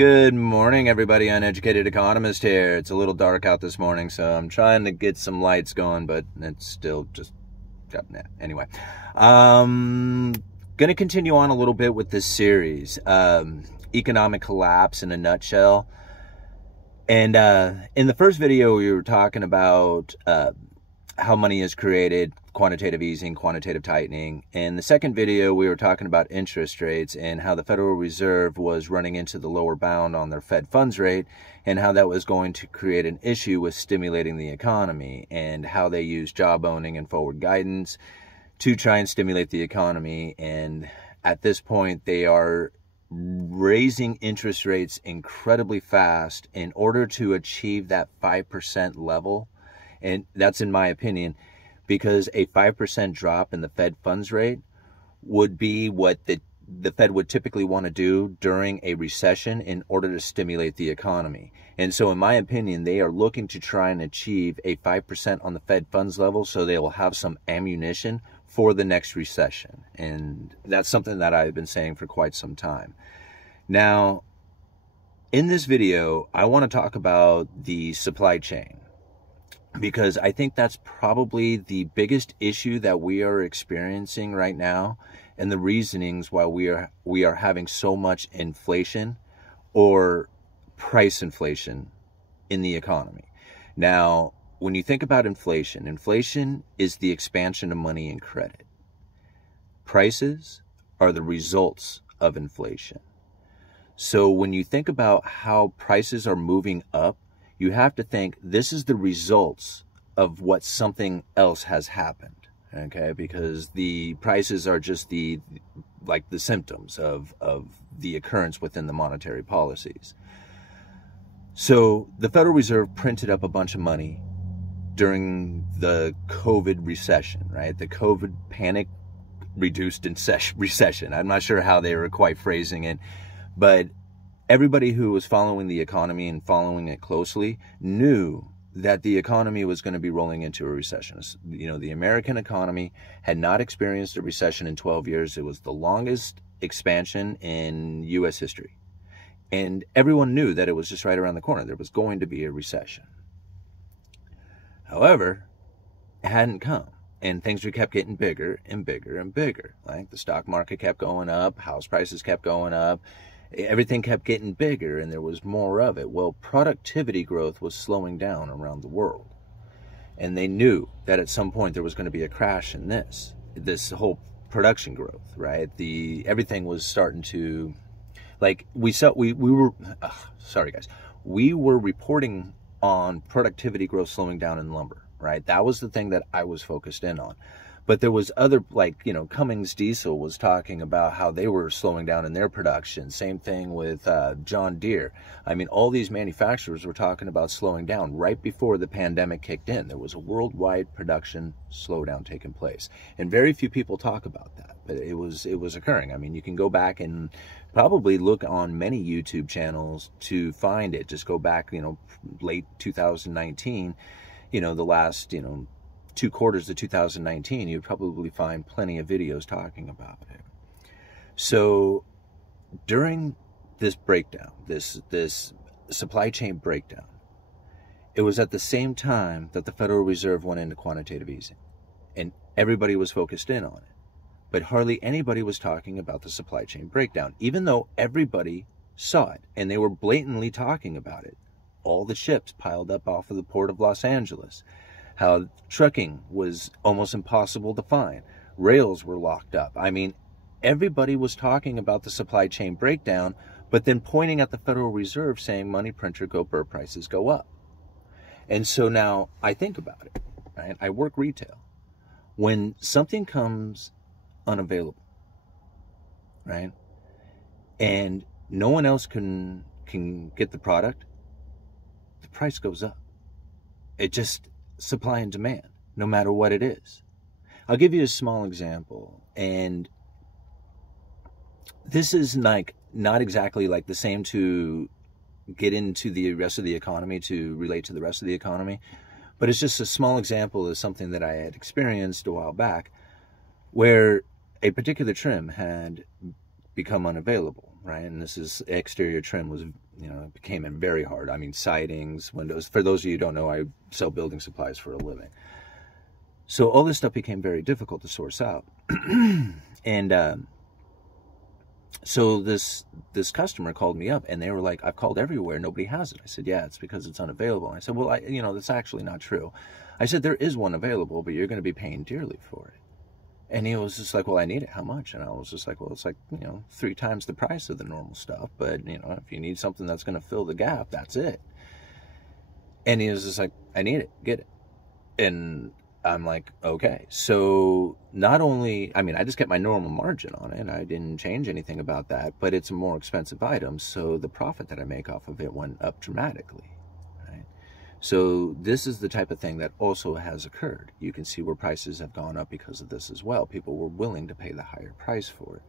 Good morning, everybody. Uneducated Economist here. It's a little dark out this morning, so I'm trying to get some lights going, but it's still just got anyway. Gonna continue on a little bit with this series, economic collapse in a nutshell. And in the first video, we were talking about how money is created, quantitative easing, quantitative tightening. In the second video, we were talking about interest rates and how the Federal Reserve was running into the lower bound on their Fed funds rate and how that was going to create an issue with stimulating the economy, and how they use job owning and forward guidance to try and stimulate the economy. And at this point, they are raising interest rates incredibly fast in order to achieve that 5% level. And that's in my opinion, because a 5% drop in the Fed funds rate would be what the Fed would typically want to do during a recession in order to stimulate the economy. And so in my opinion, they are looking to try and achieve a 5% on the Fed funds level so they will have some ammunition for the next recession. And that's something that I've been saying for quite some time. Now, in this video, I want to talk about the supply chain, because I think that's probably the biggest issue that we are experiencing right now, and the reasonings why we are having so much inflation or price inflation in the economy. Now, when you think about inflation, inflation is the expansion of money and credit. Prices are the results of inflation. So when you think about how prices are moving up, you have to think this is the results of what something else has happened, okay? Because the prices are just the symptoms of the occurrence within the monetary policies. So the Federal Reserve printed up a bunch of money during the COVID recession, right? The COVID panic reduced in recession. I'm not sure how they were quite phrasing it, but everybody who was following the economy and following it closely knew that the economy was going to be rolling into a recession. You know, the American economy had not experienced a recession in 12 years. It was the longest expansion in U.S. history. And everyone knew that it was just right around the corner. There was going to be a recession. However, it hadn't come. And things kept getting bigger and bigger and bigger. Like the stock market kept going up, house prices kept going up, everything kept getting bigger, and there was more of it. Well, productivity growth was slowing down around the world. And they knew that at some point there was going to be a crash in this whole production growth, right? Everything was starting to, like, we were reporting on productivity growth slowing down in lumber, right? That was the thing that I was focused in on. But there was other, Cummins Diesel was talking about how they were slowing down in their production. Same thing with John Deere. I mean, all these manufacturers were talking about slowing down right before the pandemic kicked in. There was a worldwide production slowdown taking place. And very few people talk about that, but it was occurring. I mean, you can go back and probably look on many YouTube channels to find it. Just go back, late 2019, the last, 2 quarters of 2019, you'd probably find plenty of videos talking about it. So during this breakdown, this supply chain breakdown, it was at the same time that the Federal Reserve went into quantitative easing, and everybody was focused in on it. But hardly anybody was talking about the supply chain breakdown, even though everybody saw it, and they were blatantly talking about it. All the ships piled up off of the port of Los Angeles, how trucking was almost impossible to find. Rails were locked up. I mean, everybody was talking about the supply chain breakdown, but then pointing at the Federal Reserve saying money printer go burr, prices go up. And so now I think about it, right? I work retail. When something comes unavailable, right, and no one else can get the product, the price goes up. It just, supply and demand, no matter what it is. I'll give you a small example, and this is not exactly like the same to get into the rest of the economy, to relate to the rest of the economy, but it's just a small example of something that I had experienced a while back, where a particular trim had become unavailable. right? And this is exterior trim was, it became very hard. I mean, sidings, windows. For those of you who don't know, I sell building supplies for a living. So all this stuff became very difficult to source out. And so this customer called me up, and they were like, I've called everywhere, nobody has it. I said, yeah, it's because it's unavailable. And I said, well, that's actually not true. I said, there is one available, but you're going to be paying dearly for it. And he was just like, well, I need it. How much? And I was just like, well, it's like, 3 times the price of the normal stuff. But, if you need something that's going to fill the gap, that's it. And he was just like, I need it. Get it. And I'm like, okay. So not only, I just kept my normal margin on it. I didn't change anything about that. But it's a more expensive item. So the profit that I make off of it went up dramatically. So this is the type of thing that also has occurred. You can see where prices have gone up because of this as well. People were willing to pay the higher price for it.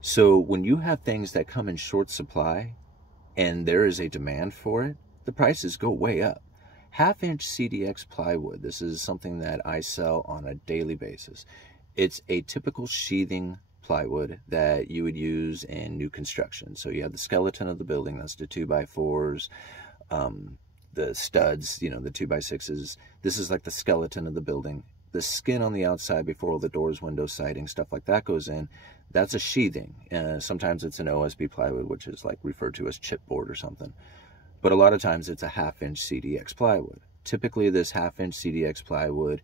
So when you have things that come in short supply and there is a demand for it, the prices go way up. 1/2-inch CDX plywood, this is something that I sell on a daily basis. It's a typical sheathing plywood that you would use in new construction. So you have the skeleton of the building, that's the 2x4s, the studs, the 2x6s. This is like the skeleton of the building. The skin on the outside before all the doors, windows, siding, stuff like that goes in, that's a sheathing. Sometimes it's an OSB plywood, which is like referred to as chipboard or something. But a lot of times it's a 1/2-inch CDX plywood. Typically this 1/2-inch CDX plywood,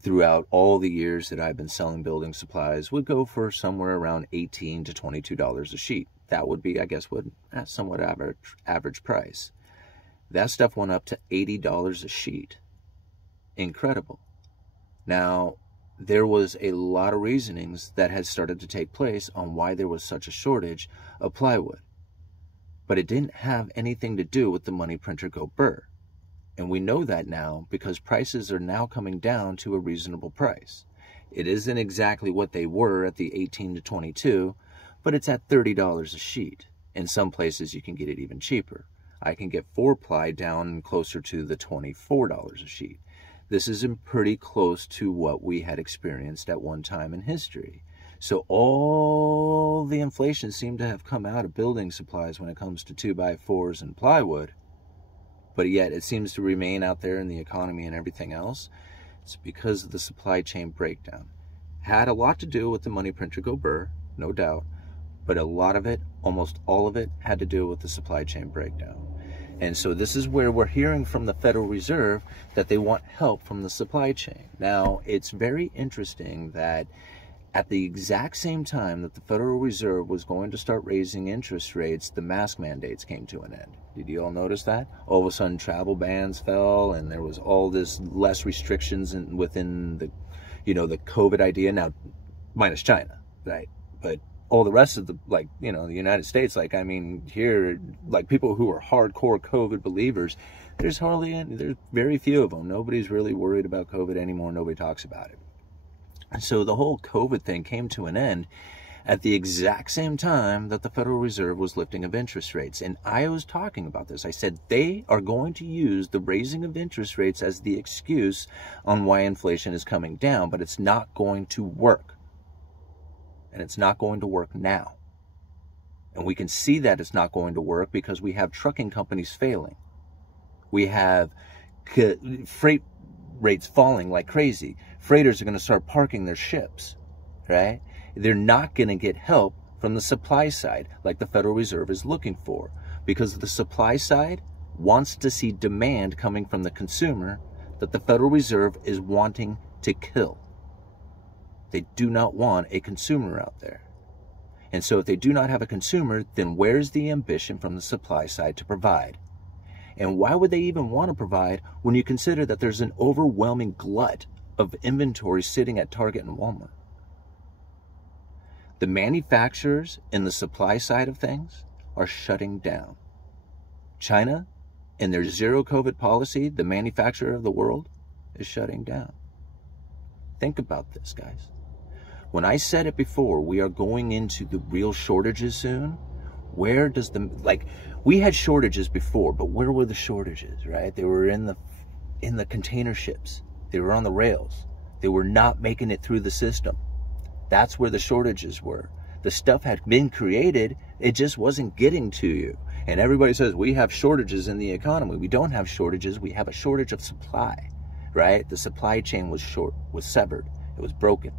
throughout all the years that I've been selling building supplies, would go for somewhere around $18 to $22 a sheet. That would be, I guess, a somewhat average price. That stuff went up to $80 a sheet. Incredible. Now, there was a lot of reasonings that had started to take place on why there was such a shortage of plywood. But it didn't have anything to do with the money printer go burr. And we know that now because prices are now coming down to a reasonable price. It isn't exactly what they were at the 18 to 22, but it's at $30 a sheet. In some places you can get it even cheaper. I can get 4-ply down closer to the $24 a sheet. This is pretty close to what we had experienced at one time in history. So all the inflation seemed to have come out of building supplies when it comes to 2x4s and plywood, but yet it seems to remain out there in the economy and everything else. It's because of the supply chain breakdown. Had a lot to do with the money printer go burr, no doubt, but a lot of it, almost all of it, had to do with the supply chain breakdown. And so this is where we're hearing from the Federal Reserve that they want help from the supply chain. Now, it's very interesting that at the exact same time that the Federal Reserve was going to start raising interest rates, the mask mandates came to an end. Did you all notice that? All of a sudden, travel bans fell, and there was all this less restrictions within the, the COVID idea. Now, minus China, right? But all the rest of the, the United States, here, people who are hardcore COVID believers, there's very few of them. Nobody's really worried about COVID anymore. Nobody talks about it. And so the whole COVID thing came to an end at the exact same time that the Federal Reserve was lifting of interest rates. And I was talking about this. I said they are going to use the raising of interest rates as the excuse on why inflation is coming down, but it's not going to work. And it's not going to work now. And we can see that it's not going to work because we have trucking companies failing. We have freight rates falling like crazy. Freighters are going to start parking their ships, right? They're not going to get help from the supply side like the Federal Reserve is looking for, because the supply side wants to see demand coming from the consumer that the Federal Reserve is wanting to kill. They do not want a consumer out there. And so if they do not have a consumer, then where's the ambition from the supply side to provide? And why would they even want to provide when you consider that there's an overwhelming glut of inventory sitting at Target and Walmart? The manufacturers in the supply side of things are shutting down. China, in their zero COVID policy, the manufacturer of the world, is shutting down. Think about this, guys. When I said it before, we are going into the real shortages soon. Where does we had shortages before, but where were the shortages, right? They were in the container ships. They were on the rails. They were not making it through the system. That's where the shortages were. The stuff had been created. It just wasn't getting to you. And everybody says, we have shortages in the economy. We don't have shortages. We have a shortage of supply, right? The supply chain was severed. It was broken.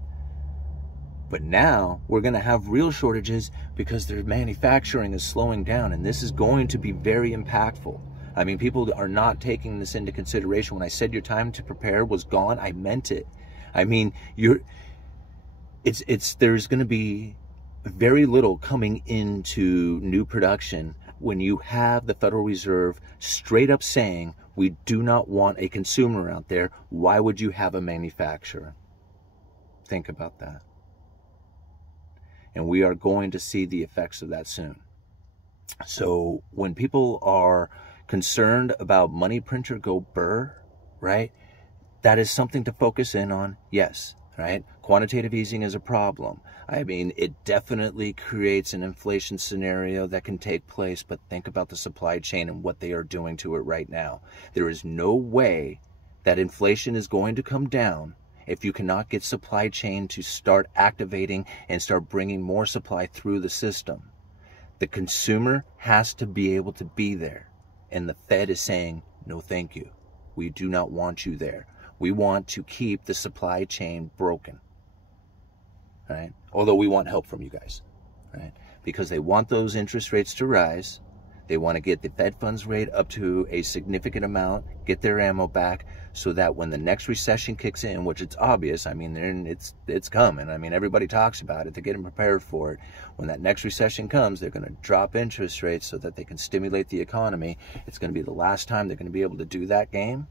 But now we're going to have real shortages because their manufacturing is slowing down. And this is going to be very impactful. I mean, people are not taking this into consideration. When I said your time to prepare was gone, I meant it. I mean, there's going to be very little coming into new production when you have the Federal Reserve straight up saying, we do not want a consumer out there. Why would you have a manufacturer? Think about that. And we are going to see the effects of that soon. So when people are concerned about money printer go burr, right? That is something to focus in on, yes, right? Quantitative easing is a problem. I mean, it definitely creates an inflation scenario that can take place, but think about the supply chain and what they are doing to it right now. There is no way that inflation is going to come down if you cannot get supply chain to start activating and start bringing more supply through the system. The consumer has to be able to be there. And the Fed is saying, no, thank you. We do not want you there. We want to keep the supply chain broken. Right? Although we want help from you guys. Right? Because they want those interest rates to rise. They want to get the Fed funds rate up to a significant amount, get their ammo back, so that when the next recession kicks in, which it's obvious, I mean, it's coming. I mean, everybody talks about it. They're getting prepared for it. When that next recession comes, they're going to drop interest rates so that they can stimulate the economy. It's going to be the last time they're going to be able to do that game.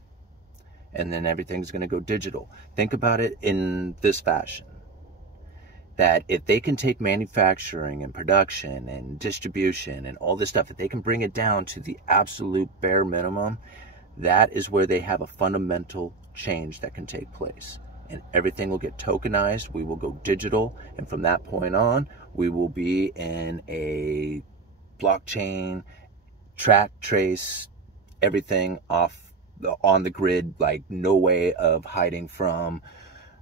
And then everything's going to go digital. Think about it in this fashion. That if they can take manufacturing and production and distribution and all this stuff, if they can bring it down to the absolute bare minimum, that is where they have a fundamental change that can take place. And everything will get tokenized. We will go digital. And from that point on, we will be in a blockchain, track, trace, everything on the grid, like no way of hiding from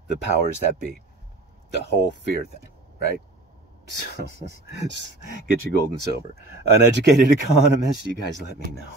the powers that be. The whole fear thing, right? So get your gold and silver. Uneducated Economist, you guys let me know.